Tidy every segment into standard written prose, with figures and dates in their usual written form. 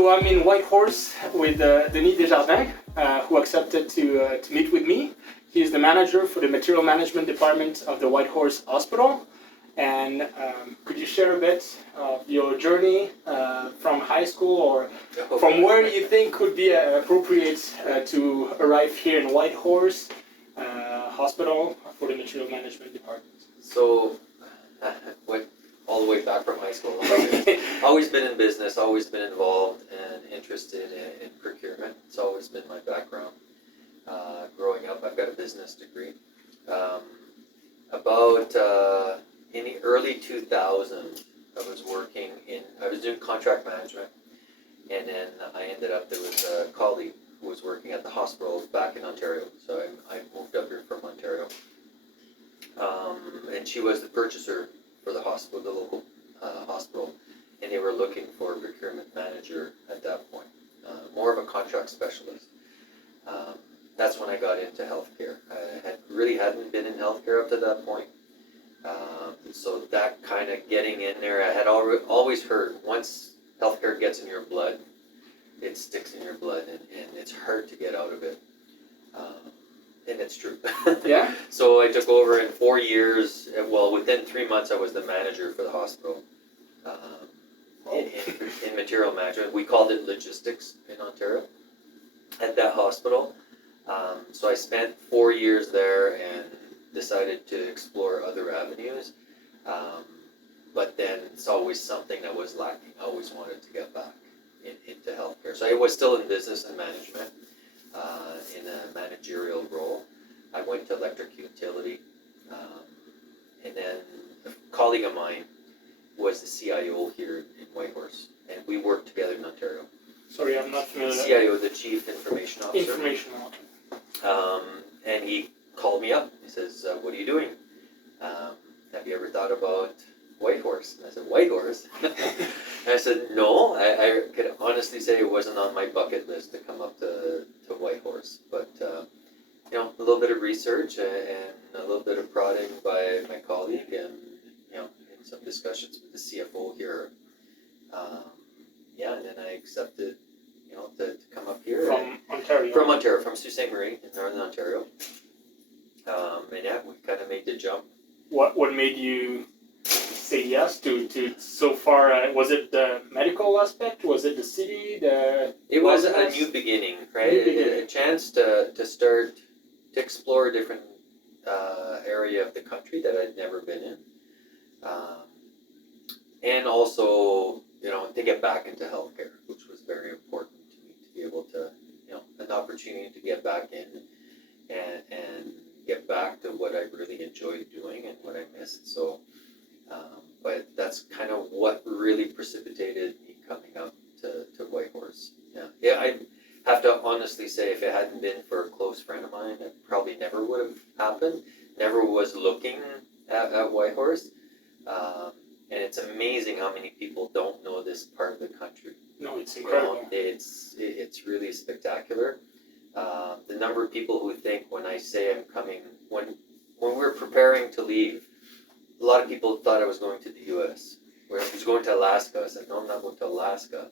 So I'm in Whitehorse with Denis Desjardins, who accepted to meet with me. He is the manager for the material management department of the Whitehorse Hospital. And could you share a bit of your journey from high school, or from where you think could be appropriate to arrive here in Whitehorse Hospital for the material management department? So, went all the way back from high school. Always been in business, always been involved and interested in procurement. It's always been my background. Growing up, I've got a business degree. In the early 2000s, I was doing contract management, and then I ended up, there was a colleague who was working at the hospital back in Ontario. So I moved up here from Ontario. And she was the purchaser for the hospital, the local hospital, and they were looking for a procurement manager at that point, more of a contract specialist. That's when I got into healthcare. I hadn't been in healthcare up to that point. So that kind of getting in there, I had always heard, once healthcare gets in your blood, it sticks in your blood, and it's hard to get out of it. And it's true. Yeah. So I took over in 4 years. Well, within 3 months, I was the manager for the hospital in material management. We called it logistics in Ontario at that hospital. So I spent 4 years there and decided to explore other avenues. But then it's always something that was lacking. I always wanted to get back into healthcare. So I was still in business and management. In a managerial role. I went to electric utility, and then a colleague of mine was the CIO here in Whitehorse, and we worked together in Ontario. Sorry, I'm not familiar. CIO, the Chief Information Officer. Information officer. And he called me up. He says, "What are you doing? Have you ever thought about Whitehorse?" And I said, "Whitehorse?" And I said, "No, I could honestly say it wasn't on my bucket list to come up to Whitehorse, but a little bit of research and a little bit of prodding by my colleague, and in some discussions with the CFO here, and then I accepted, to come up here From Ontario. From Ontario, from Sault Ste. Marie in Northern Ontario, and we kind of made the jump. What made you say yes to so far? Was it the medical aspect? Was it the city? It was a new beginning, right? A chance to start to explore a different area of the country that I'd never been in, and also to get back into healthcare, which was very important to me, to be able to an opportunity to get back in and get back to what I really enjoyed doing and what I missed. So. But that's kind of what really precipitated me coming up to Whitehorse. Yeah, I have to honestly say, if it hadn't been for a close friend of mine, it probably never would have happened. Never was looking at Whitehorse. And it's amazing how many people don't know this part of the country. No, it's incredible. It's really spectacular. The number of people who think when I say I'm coming, when we're preparing to leave, a lot of people thought I was going to the U.S. Where I was going to Alaska. I said, "No, I'm not going to Alaska.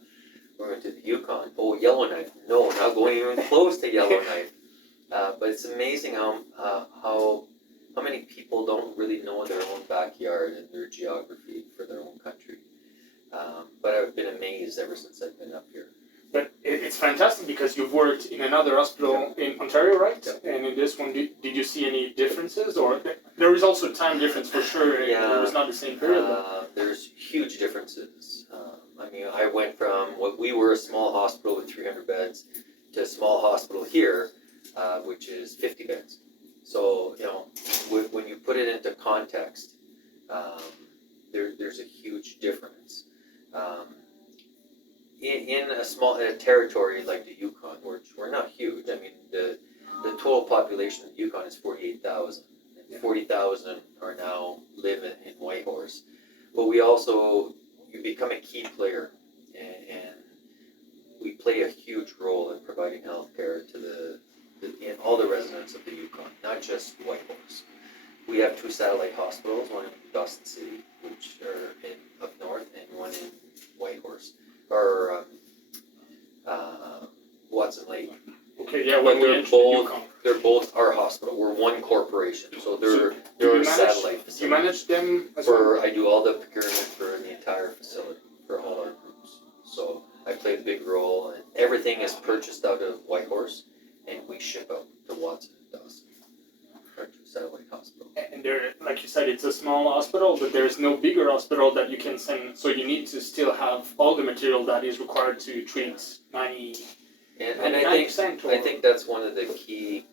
We're going to the Yukon." "Oh, Yellowknife." "No, not going even close to Yellowknife." But it's amazing how many people don't really know their own backyard and their geography for their own country. But I've been amazed ever since I've been up here. But it's fantastic because you've worked in another hospital in Ontario, right? Yeah. And in this one, did you see any differences? Or there is also time difference for sure. Yeah. It was not the same period. There's huge differences. I went from what we were a small hospital with 300 beds to a small hospital here, which is 50 beds. So, when you put it into context, there's a huge difference. In a territory like the Yukon, which we're not huge. I mean, the total population of the Yukon is 48,000. And 40,000 are now live in Whitehorse. But you become a key player, and we play a huge role in providing healthcare to all the residents of the Yukon, not just Whitehorse. We have 2 satellite hospitals, one in Dawson City, which are up north, and one in Whitehorse, or Watson Lake. Okay, yeah, But when we they're entered both Yukon. they're both our hospital. We're one corporation, so they're Do our you satellite manage, do you facility. manage them as well? I do all the procurement for the entire facility for all our groups. So I play a big role, and everything is purchased out of Whitehorse, and we ship out to Watson and Dawson, our two satellite hospitals. And there, like you said, it's a small hospital, but there's no bigger hospital that you can send. So you need to still have all the material that is required to treat 90. And I 99% or- think that's one of the key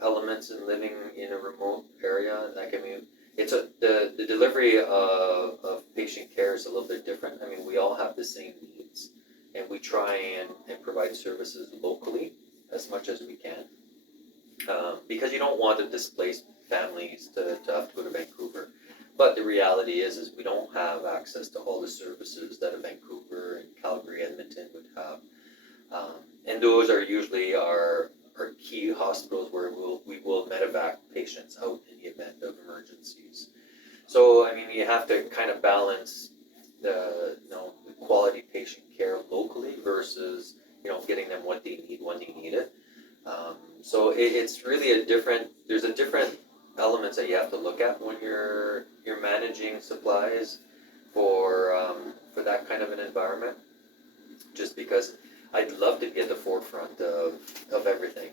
elements in living in a remote area. Like, I mean, the delivery of patient care is a little bit different. I mean, we all have the same needs, and we try and provide services locally as much as we can, because you don't want to displace families to have to go to Vancouver. But the reality is we don't have access to all the services that a Vancouver and Calgary, Edmonton would have. And those are usually our key hospitals where we will medevac patients out in the event of emergencies. So, I mean, you have to kind of balance the quality patient care locally versus, getting them what they need when they need it. So it's really there's a different elements that you have to look at when you're managing supplies for that kind of an environment, just because I'd love to be at the forefront of everything,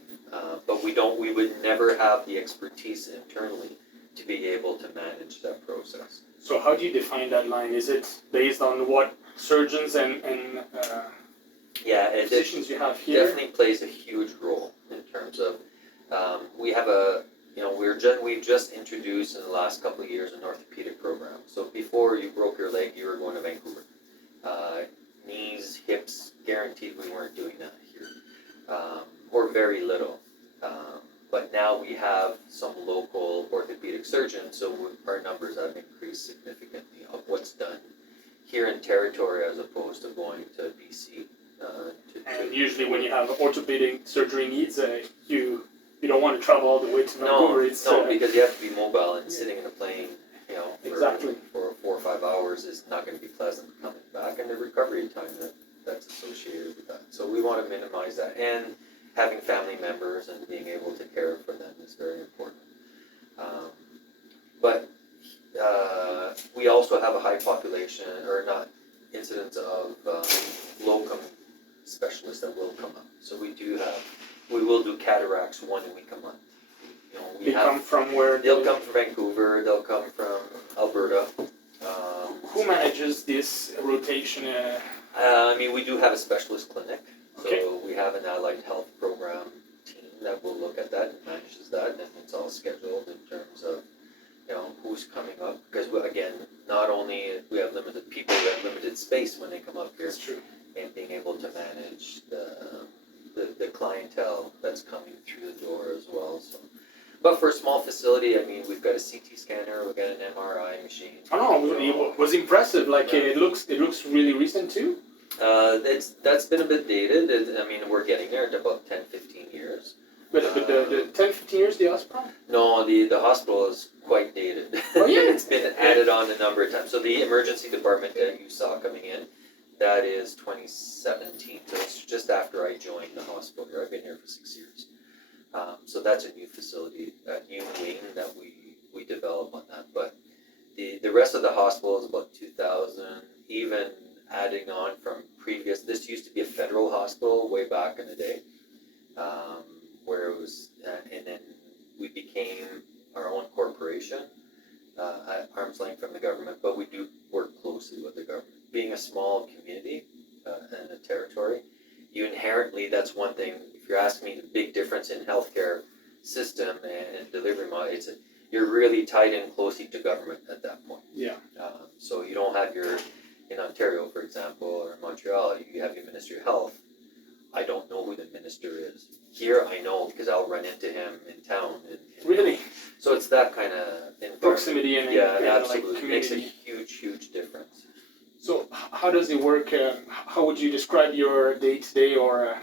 but we would never have the expertise internally to be able to manage that process. So how do you define that line? Is it based on what surgeons and physicians you have here? Definitely plays a huge role in terms of we have we've just introduced in the last couple of years an orthopedic program. So before you broke your leg, you were going to Vancouver. Knees, hips, guaranteed we weren't doing that here, or very little. But now we have some local orthopedic surgeons, so our numbers have increased significantly of what's done here in Territory as opposed to going to BC. And usually when you have orthopedic surgery needs, you don't want to travel all the way to Vancouver. No, because you have to be mobile, and sitting in a plane, exactly. for 4 or 5 hours is not going to be pleasant coming back, and the recovery time that's associated with that. So we want to minimize that, and having family members and being able to care for them is very important. But we also have a high population, or not, incidence of locum specialists that will come up. So we will do cataracts 1 week a month. Come from where? They'll come from Vancouver, they'll come from Alberta. Who manages this rotation? I mean, we do have a specialist clinic, so Okay. we have an allied health program team that will look at that and manages that, and it's all scheduled in terms of, who's coming up. Because again, not only we have limited people, we have limited space when they come up here, That's true. and being able to manage the clientele that's coming through the door as well. So, but for a small facility, I mean, we've got a CT scanner, we've got an MRI machine. I don't know. It was impressive. Like it looks really recent too. That's been a bit dated. I mean, we're getting there in about 10, 15 years. But the 10, 15 years, the hospital? No, the hospital is quite dated. Oh, yeah. It's been added on a number of times. So the emergency department that you saw coming in, that is 2017. So it's just after I joined the hospital here. I've been here for 6 years. So that's a new facility, a new wing that we develop on that. But the rest of the hospital is about 2000, even adding on from previous. This used to be a federal hospital way back in the day, where it was, and then we became our own corporation at arm's length from the government, but we do work closely with the government. Being a small community and a territory, you inherently, that's one thing. If you're asking me the big difference in healthcare system and delivery model, you're really tied in closely to government at that point. Yeah. So you don't have in Ontario, for example, or in Montreal, you have your Ministry of Health. I don't know who the minister is. Here I know because I'll run into him in town. Really? So it's that kind of environment. Proximity and absolutely. Like Makes a community. huge difference. So how does it work? How would you describe your day-to-day, or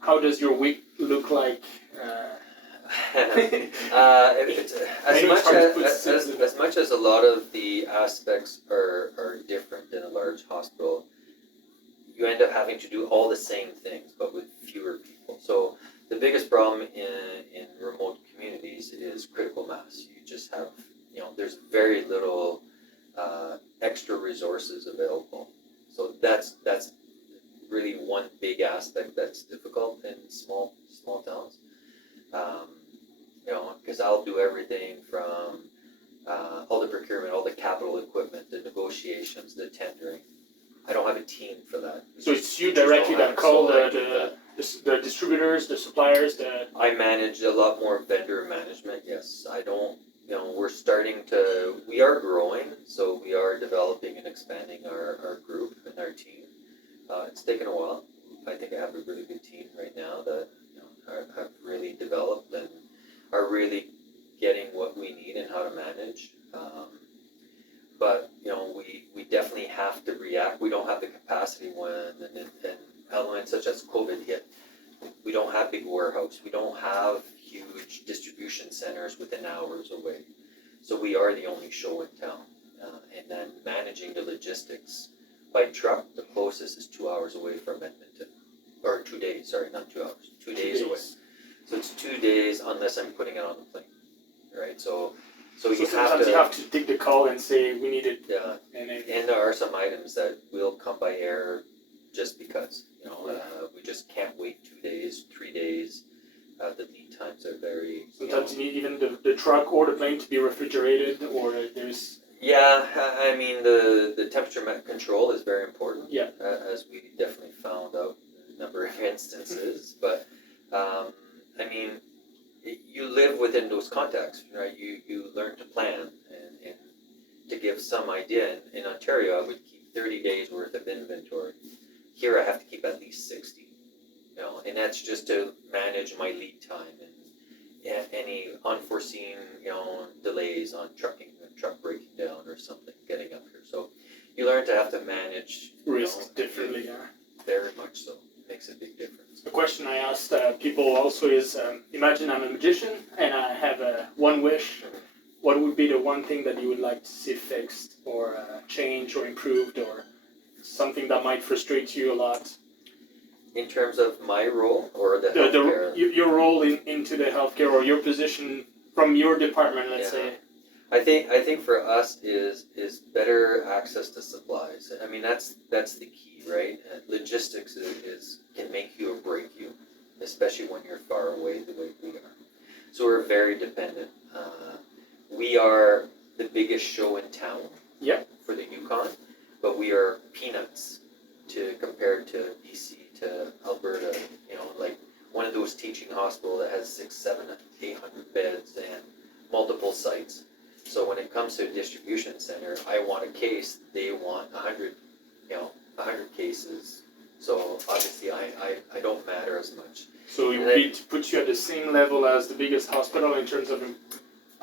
how does your week look like? As much as a lot of the aspects are different in a large hospital, you end up having to do all the same things, but with fewer people. So the biggest problem in remote communities is critical mass. You just have, there's very little extra resources available. So that's really one big aspect that's difficult in small towns. Because I'll do everything from all the procurement, all the capital equipment, the negotiations, the tendering. I don't have a team for that. So it's you directly that call the distributors, the suppliers, I manage a lot more vendor management, yes. I don't, we are growing, so we are developing and expanding our group and our team. It's taken a while. I think I have a really good team right now that have really developed and are really getting what we need and how to manage. But we definitely have to react. We don't have the capacity when an element such as COVID hit. We don't have big warehouse. We don't have huge distribution centers within hours away. So we are the only show in town. And then managing the logistics by truck, the closest is 2 hours away from Edmonton. Or 2 days, sorry, not 2 hours. 2 days away. So it's 2 days unless I'm putting it on the plane, right? So sometimes you have to take the call and say we need it. Yeah, and there are some items that will come by air just because, we just can't wait 2 days, 3 days. The lead times are very. Sometimes you need even the truck or the plane to be refrigerated, or there's. Yeah, I mean the temperature control is very important. Yeah. As we definitely found out in a number of instances, but I mean, you live within those contexts, right? You learn to plan and to give some idea. In Ontario, I would keep 30 days worth of inventory. Here, I have to keep at least 60. And that's just to manage my lead time and any unforeseen, delays on trucking, a truck breaking down or something getting up here. So you learn to have to manage risks differently. Yeah. Very much so. It makes a big difference. The question I asked people also is: imagine I'm a magician and I have one wish. What would be the one thing that you would like to see fixed, or changed, or improved, or something that might frustrate you a lot? In terms of my role or the healthcare? Your role into the healthcare, or your position from your department, let's say. I think for us is better access to supplies. I mean that's the key, right? Logistics can make you or break you, especially when you're far away the way we are. So we're very dependent. We are the biggest show in town. Yep. For the Yukon, but we are peanuts compared to BC, to Alberta, like one of those teaching hospitals that has 600, 700, 800 beds and multiple sites. So when it comes to a distribution center, I want a case, they want 100 cases. So obviously I don't matter as much. So it would be to put you at the same level as the biggest hospital in terms of.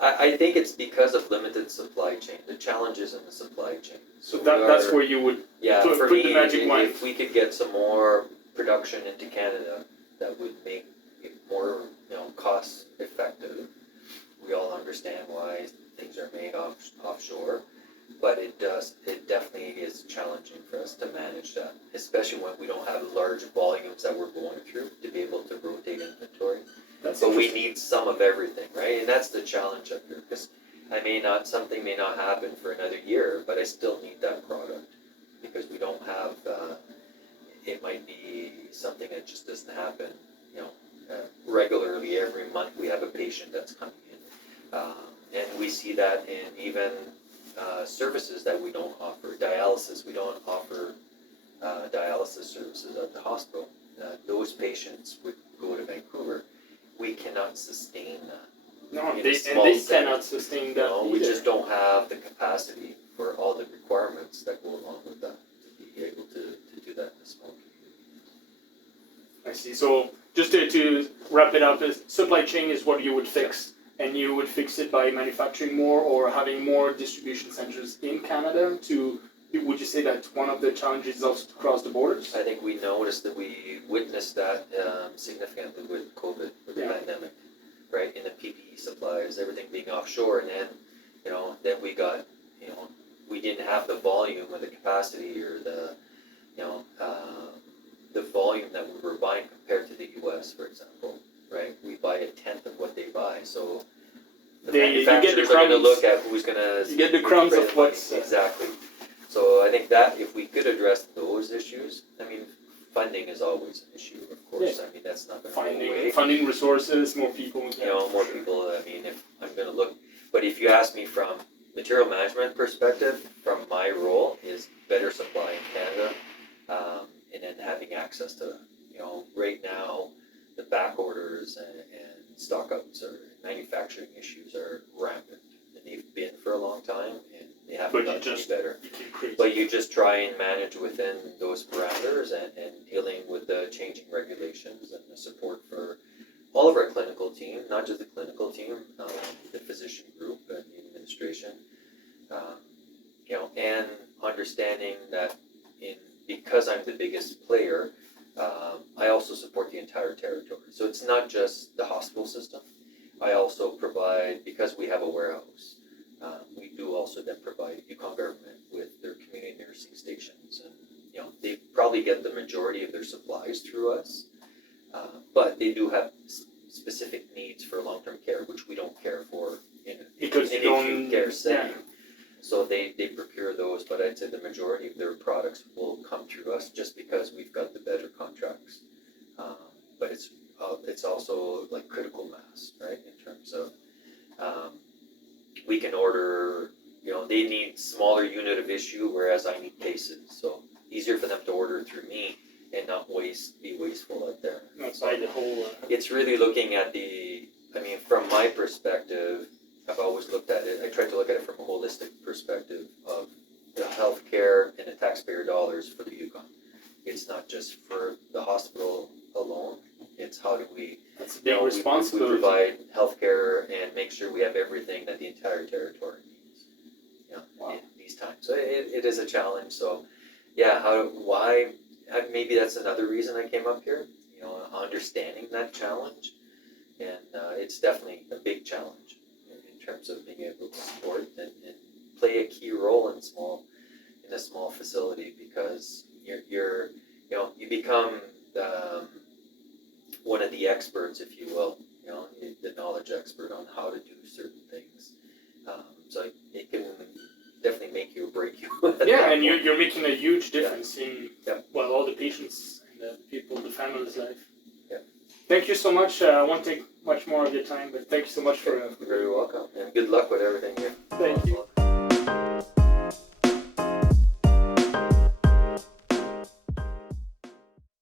I think it's because of limited supply chain, the challenges in the supply chain. So that's where you would put me, the magic wand. If we could get some more production into Canada, that would make it more, cost effective. We all understand why things are made offshore, but it definitely is challenging for us to manage that, especially when we don't have large volumes that we're going through to be able to rotate inventory. But we need some of everything, right? And that's the challenge up here, because something may not happen for another year, but I still need that product because we don't have. It might be something that just doesn't happen, regularly. Every month we have a patient that's coming in, and we see that in even services that we don't offer. Dialysis, we don't offer dialysis services at the hospital. Those patients would go to Vancouver. We cannot sustain that. No, they cannot sustain that. We just don't have the capacity for all the requirements that go along with that to be able to do that in a small community. I see. So just to wrap it up, supply chain is what you would fix, and you would fix it by manufacturing more or having more distribution centers in Canada. Would you say that one of the challenges is also to cross the borders? I think we witnessed that significantly with COVID, with the pandemic, right? In the PPE supplies, everything being offshore, and then, then we got, we didn't have the volume or the capacity or the, the volume that we were buying compared to the US, for example, right? We buy a tenth of what they buy, so the You get the manufacturers are going to crumbs. look at who's going to... You get the crumbs of what's... Exactly. So I think that if we could address those issues, I mean, funding is always an issue, of course. Yeah. I mean, that's not going to go away. Funding resources, more people. More people, I mean, if I'm going to look... But if you ask me from material management perspective, from my role, is better supply in Canada, and then having access to, right now, the back orders and stockouts or manufacturing issues are rampant. And they've been for a long time, and they haven't gotten any better. But you just try and manage within those parameters and dealing with the changing regulations and the support for all of our clinical team, not just the clinical team, the physician group and the administration, and understanding that because I'm the biggest player, I also support the entire territory. So it's not just the hospital system. I also provide, because we have a warehouse, we do also then provide Yukon government with their community nursing stations. And, they probably get the majority of their supplies through us, but they do have specific needs for long-term care, which we don't care for in acute care setting. Yeah. So they procure those, but I'd say the majority of their products will come through us just because we've got the better contracts. But it's also like critical mass, right? In terms of we can order, they need smaller unit of issue, whereas I need cases. So easier for them to order through me and not be wasteful out there. Outside the whole... It's really looking at from my perspective, I've always looked at it, I try to look at it from a holistic perspective of the healthcare and the taxpayer dollars for the Yukon. It's not just for the hospital alone, it's how do we... That's a big responsibility. We provide healthcare and make sure we have everything that the entire territory needs in these times. So it is a challenge. So why... Maybe that's another reason I came up here, understanding that challenge. And it's definitely a big challenge in terms of being able to support and play a key role in a small facility, because you become one of the experts, if you will, the knowledge expert on how to do certain things. So it can definitely make you or break you. And you're making a huge difference in all the patients and the people, the family's life. Yeah. Thank you so much. I won't take much more of your time, but thank you so much for... You're very welcome, and good luck with everything here. Thank you.